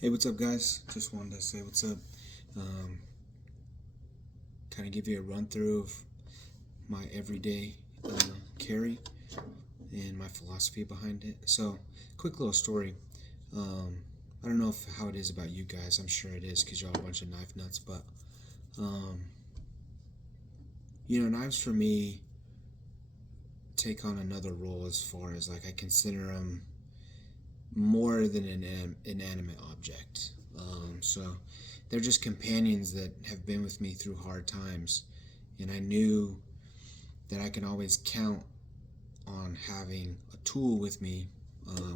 Hey, what's up, guys? Just wanted to say what's up. Um, kind of give you a run through of my everyday carry and my philosophy behind it. So, quick little story. Um, I don't know how it is about you guys. I'm sure it is because y'all a bunch of knife nuts. But um, knives for me take on another role as far as like I consider them more than an inanimate object. So they're just companions that have been with me through hard times, and I knew that I can always count on having a tool with me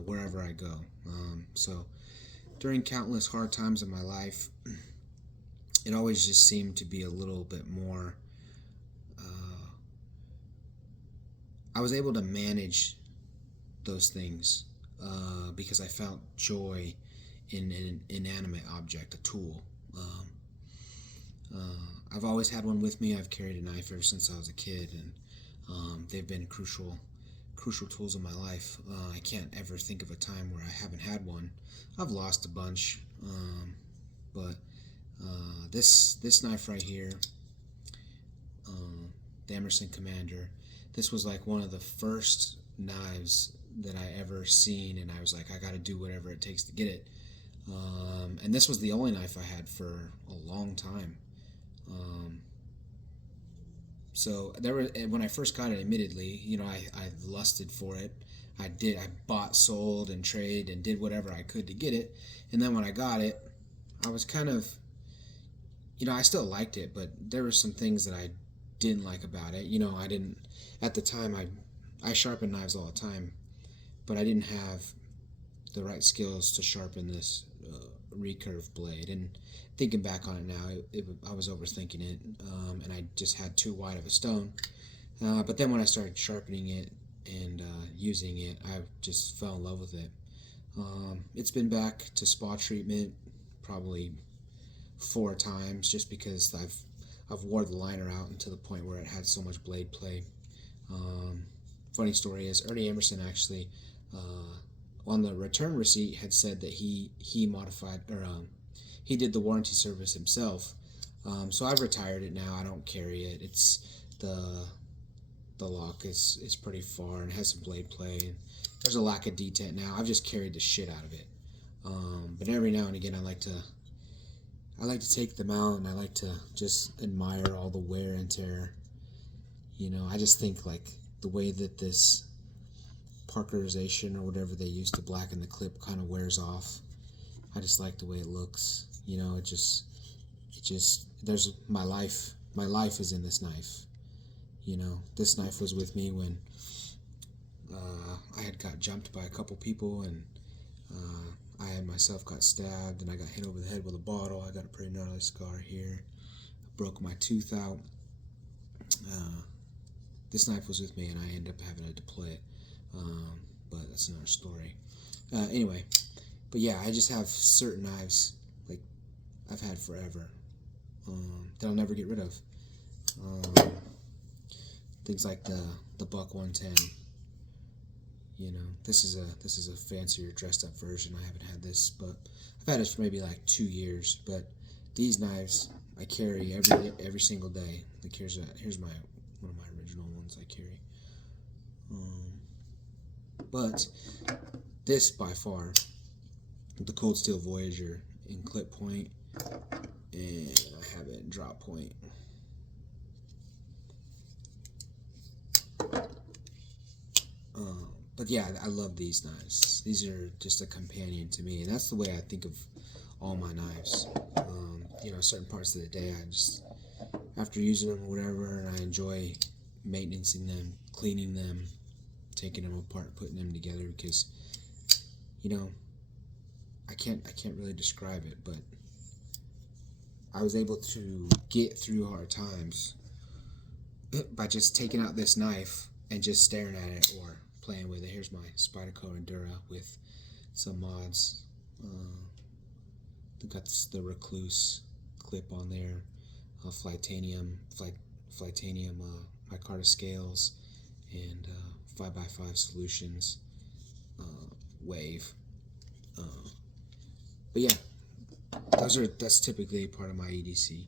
wherever I go. So during countless hard times of my life, it always just seemed to be a little bit more. Uh, I was able to manage those things because I felt joy in an inanimate object, a tool. I've always had one with me. I've carried a knife ever since I was a kid, and they've been crucial tools in my life. I can't ever think of a time where I haven't had one. I've lost a bunch, but this knife right here, uh, the Emerson Commander, this was like one of the first knives that I ever seen, and I was like, I got to do whatever it takes to get it. And this was the only knife I had for a long time. Um, so there were when I first got it. Admittedly, I lusted for it. I bought, sold, and traded, and did whatever I could to get it. And then when I got it, I was kind of, I still liked it, but there were some things that I didn't like about it. I didn't at the time. I sharpen knives all the time, but I didn't have the right skills to sharpen this recurve blade. And thinking back on it now, I was overthinking it, and I just had too wide of a stone. But then when I started sharpening it and using it, I just fell in love with it. It's been back to spa treatment probably 4 times, just because I've wore the liner out and to the point where it had so much blade play. Um, Funny story is Ernie Emerson actually, on the return receipt, had said that he modified, or he did the warranty service himself. So I've retired it now. I don't carry it. It's the lock is pretty far and has some blade play. And there's a lack of detent now. I've just carried the shit out of it. But every now and again, I like to take them out, and I like to just admire all the wear and tear. I just think like the way that this Parkerization or whatever they use to blacken the clip kind of wears off. I just like the way it looks. There's my life. My life is in this knife. This knife was with me when I had got jumped by a couple people, and I had myself got stabbed, and I got hit over the head with a bottle. I got a pretty gnarly scar here. I broke my tooth out. This knife was with me, and I ended up having to deploy it. But that's another story. Anyway, but yeah, I just have certain knives like I've had forever that I'll never get rid of. Things like the Buck 110. This is a fancier, dressed up version. I haven't had this, but I've had it for maybe like 2 years. But these knives I carry every single day. Like here's my one of my original ones I carry. But this by far, the Cold Steel Voyager in clip point, and I have it in drop point. But yeah, I love these knives. These are just a companion to me, and that's the way I think of all my knives. Certain parts of the day, I just, after using them or whatever, and I enjoy maintaining them, cleaning them, taking them apart, putting them together, because I can't really describe it, but I was able to get through hard times by just taking out this knife and just staring at it or playing with it. Here's my Spyderco Endura with some mods. Got the Recluse clip on there, Flightanium micarta scales, and 5x5 Solutions wave. But yeah, That's typically part of my EDC.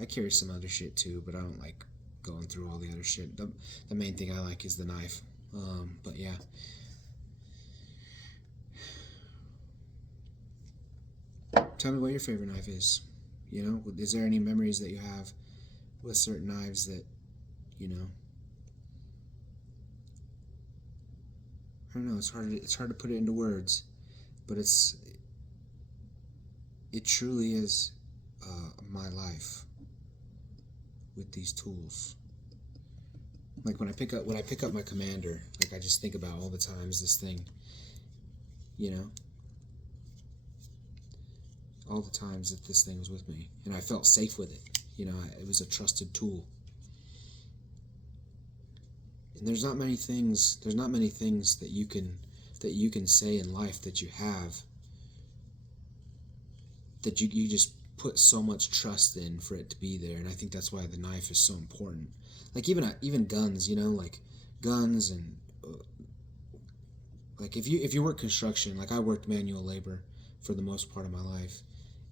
I carry some other shit too, but I don't like going through all the other shit. The main thing I like is the knife. But yeah. Tell me what your favorite knife is. You know, is there any memories that you have with certain knives that, you know? I don't know. It's hard to put it into words, but it truly is my life with these tools. Like when I pick up my Commander, like I just think about all the times this thing, you know, all the times that this thing was with me, and I felt safe with it. You know, it was a trusted tool. And there's not many things that you can say in life that you have that you just put so much trust in for it to be there. And I think that's why the knife is so important. Like even guns, you know, like guns and like if you work construction, like I worked manual labor for the most part of my life,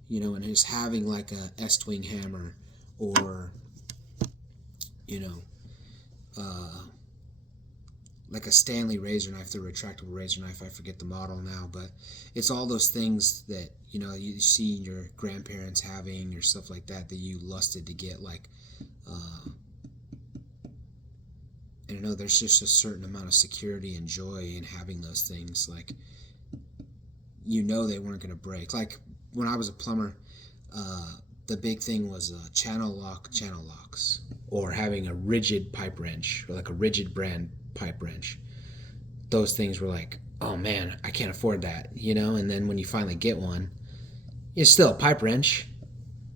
you know, and just having like a Estwing hammer or, you know, like a Stanley razor knife, the retractable razor knife, I forget the model now, but it's all those things that, you know, you see your grandparents having or stuff like that you lusted to get, like, and I know there's just a certain amount of security and joy in having those things, like, you know they weren't going to break. Like, when I was a plumber, the big thing was channel locks, or having a rigid pipe wrench, or like a rigid brand pipe wrench. Those things were like, oh man, I can't afford that, you know. And then when you finally get one, it's still a pipe wrench,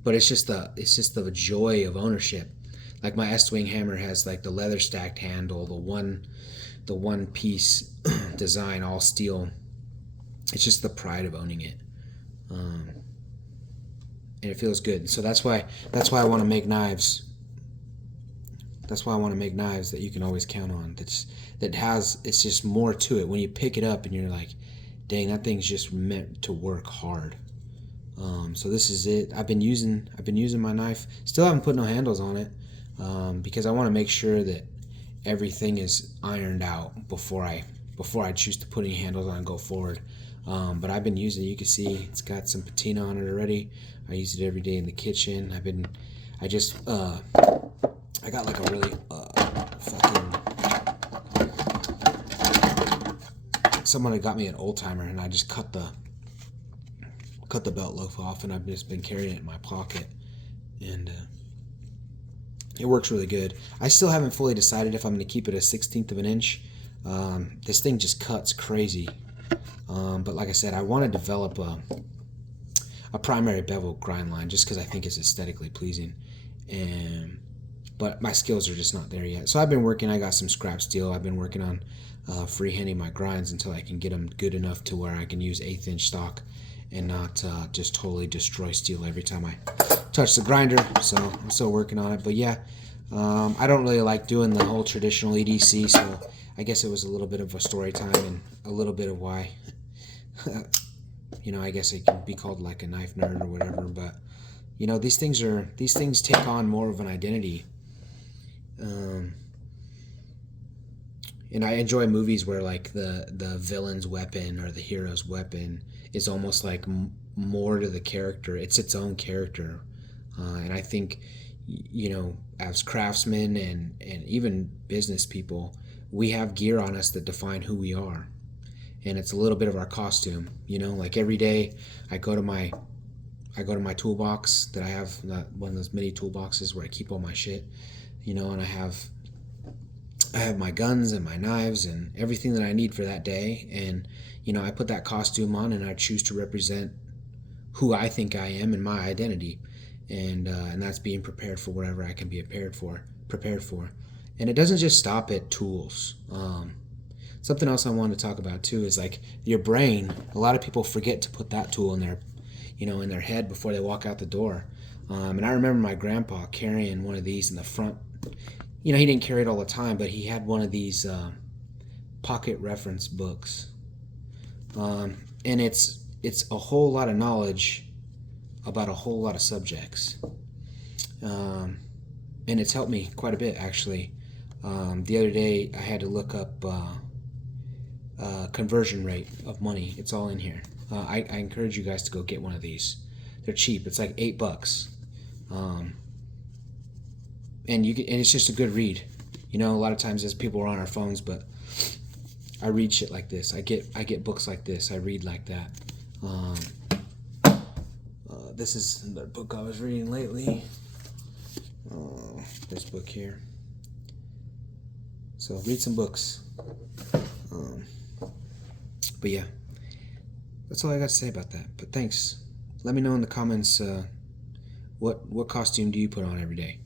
but it's just the joy of ownership. Like my Estwing hammer has like the leather stacked handle, the one piece design, all steel. It's just the pride of owning it, and it feels good. So that's why I want to make knives. That's why I want to make knives that you can always count on. It's just more to it when you pick it up and you're like, dang, that thing's just meant to work hard. So this is it. I've been using my knife. Still haven't put no handles on it, because I want to make sure that everything is ironed out before I choose to put any handles on and go forward. But I've been using it. You can see it's got some patina on it already. I use it every day in the kitchen. I got like a really someone had got me an old timer, and I just cut the belt loop off, and I've just been carrying it in my pocket, and it works really good. I still haven't fully decided if I'm going to keep it a 1/16 of an inch. This thing just cuts crazy, but like I said, I want to develop a primary bevel grind line just because I think it's aesthetically pleasing, but my skills are just not there yet. So I've been working. I got some scrap steel. I've been working on freehanding my grinds until I can get them good enough to where I can use 1/8 inch stock and not just totally destroy steel every time I touch the grinder. So I'm still working on it. But yeah, I don't really like doing the whole traditional EDC, so I guess it was a little bit of a story time and a little bit of why, you know, I guess it can be called like a knife nerd or whatever. But you know, these things take on more of an identity. And I enjoy movies where like the villain's weapon or the hero's weapon is almost like more to the character. It's its own character. And I think, you know, as craftsmen and even business people, we have gear on us that define who we are. And it's a little bit of our costume, you know, like every day I go to my toolbox that I have, one of those mini toolboxes where I keep all my shit, you know, and I have my guns and my knives and everything that I need for that day. And, you know, I put that costume on and I choose to represent who I think I am and my identity. And that's being prepared for whatever I can be prepared for. And it doesn't just stop at tools. Something else I wanted to talk about too is like your brain. A lot of people forget to put that tool in their head before they walk out the door. And I remember my grandpa carrying one of these in the front. You know, he didn't carry it all the time, but he had one of these pocket reference books. And it's a whole lot of knowledge about a whole lot of subjects. And it's helped me quite a bit, actually. The other day, I had to look up conversion rate of money. It's all in here. I encourage you guys to go get one of these. They're cheap. It's like $8. And it's just a good read. You know, a lot of times as people are on our phones, but I read shit like this. I get books like this. I read like that. This is the book I was reading lately. This book here. So read some books. But yeah, that's all I got to say about that. But thanks. Let me know in the comments what costume do you put on every day.